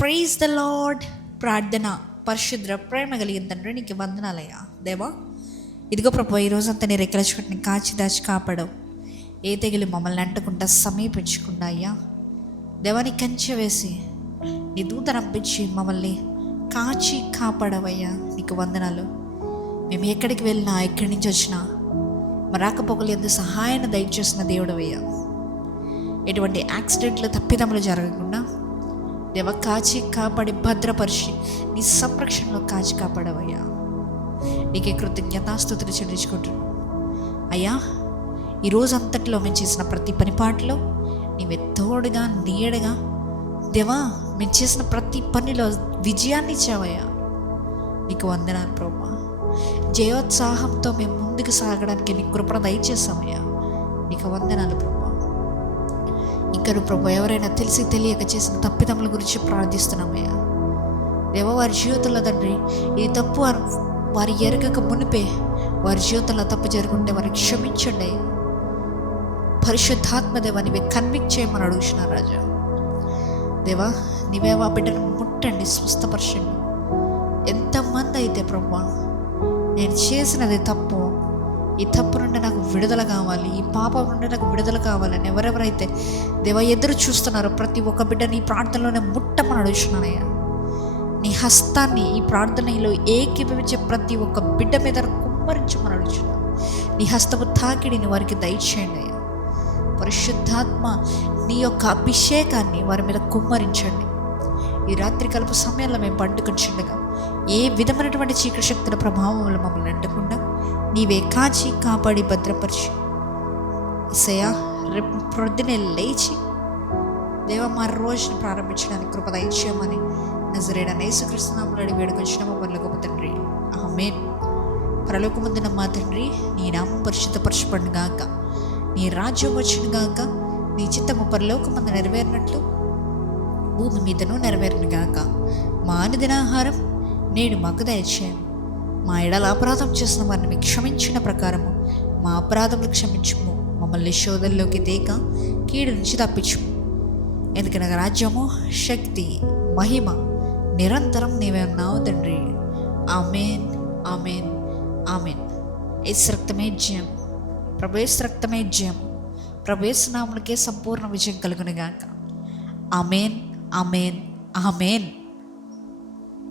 Praise the lord. ప్రార్థన. పరిశుద్ర ప్రేమ కలిగిన తండ్రి, నీకు వందనాలయ్యా. దేవా, ఇదిగో ప్రభు, ఈ రోజంతా నీ రెక్కల చుట్టూ కాచి దాచి కాపాడవు. ఏ తెగిలి మమ్మల్ని అంటకుండా సమీపించకుండా అయ్యా దేవాని కంచె వేసి నీ దూత రంపించి మమ్మల్ని కాచి కాపాడవయ్యా. నీకు వందనాలు. మేము ఎక్కడికి వెళ్ళినా, ఎక్కడి నుంచి వచ్చినా మా రాకపోకలు ఎంత సహాయాన్ని దయచేసిన దేవుడవయ్యా. ఎటువంటి యాక్సిడెంట్లు, తప్పిదములు జరగకుండా దేవ కాచి కాపాడి భద్రపరిచి నీ సంరక్షణలో కాచి కాపాడవయ్యా. నీకే కృతజ్ఞతాస్తుతులు చెల్లించుకుంటున్నాను అయ్యా. ఈ రోజు అంతట్లో మేము చేసిన ప్రతి పనిపాట్లో నీవే తోడుగా, నీడగా దేవా. మేము చేసిన ప్రతి పనిలో విజయాన్ని ఇచ్చావయ్యా. నీకు వందనాలు ప్రభా. జయోత్సాహంతో మేము ముందుకు సాగడానికి నీ కృపణ దయచేసామయ్యా. నీకు వందనాలు ప్రభా. ఇంకా ప్రభు, ఎవరైనా తెలిసి తెలియక చేసిన తప్పిదముల గురించి ప్రార్థిస్తున్నామయ్యా. దేవ, వారి జీవితంలో తండ్రి ఇది తప్పు వారి ఎరగక మునిపే వారి జీవితంలో తప్పు జరుగుంటే వారికి క్షమించండి అయ్యా. పరిశుద్ధాత్మ దేవా, నీవే కన్విక్ట్ చేయమని అడుగుతున్నారు రాజా. దేవా, నీవే ఆ బిడ్డను ముట్టండి, స్వస్థపరచండి. ఎంతమంది అయితే ప్రభా నేను చేసినది తప్పు, ఈ తప్పు నుండి నాకు విడుదల కావాలి, ఈ పాపం నుండి నాకు విడుదల కావాలని ఎవరెవరైతే దేవా ఎదురు చూస్తున్నారో ప్రతి ఒక్క బిడ్డని ఈ ప్రార్థనలోనే ముట్టమని అడుగుతున్నానయ్యా. నీ హస్తాన్ని ఈ ప్రార్థనలో ఏకీభవించే ప్రతి ఒక్క బిడ్డ మీద కుమ్మరించమని అడుగుతున్నాను. నీ హస్తము తాకిడిని వారికి దయచేయండి అయ్యా. పరిశుద్ధాత్మ నీ యొక్క అభిషేకాన్ని వారి మీద కుమ్మరించండి. ఈ రాత్రి కలుపు సమయంలో మేము పండుకొచ్చుండగా ఏ విధమైనటువంటి చీకటి శక్తుల ప్రభావం వల్ల మమ్మల్ని అంటకుండా నీవే కాచి కాపాడి భద్రపరిచి ఇసయా రేపు ప్రొద్దునే లేచి దేవ మా రోజును ప్రారంభించడానికి కృప దయచేయమని నజరేయుడైన యేసుక్రీస్తు నామములో అడిగి వేడుకొంచున్నాము పరలోక గొప్ప తండ్రి, ఆమేన్. పరలోకమందున్న మా తండ్రి, నీ నామం పరిశుద్ధపరచబడును గాక, నీ రాజ్యం వచ్చును గాక, నీ చిత్తము పరలోకమందు నెరవేరినట్లు భూమి మీదను నెరవేరును గాక. మా అనుదినాహారం నేడు మాకు దయచేయండి. మా ఎడల అపరాధం చేసిన వారిని మీకు క్షమించిన ప్రకారము మా అపరాధములు క్షమించుము. మమ్మల్ని శోధనలోకి తేక కీడు నుంచి తప్పించుము. ఎందుకనగా రాజ్యము, శక్తి, మహిమ నిరంతరం నీవే ఉన్నావు తండ్రి. ఆమేన్, ఆమేన్, ఆమేన్. యేసు రక్తమే జయం, ప్రభు యేసు రక్తమే జయం. ప్రభు యేసు నామమునకే సంపూర్ణ విజయం కలుగును గాక. ఆమేన్, ఆమేన్, ఆమేన్.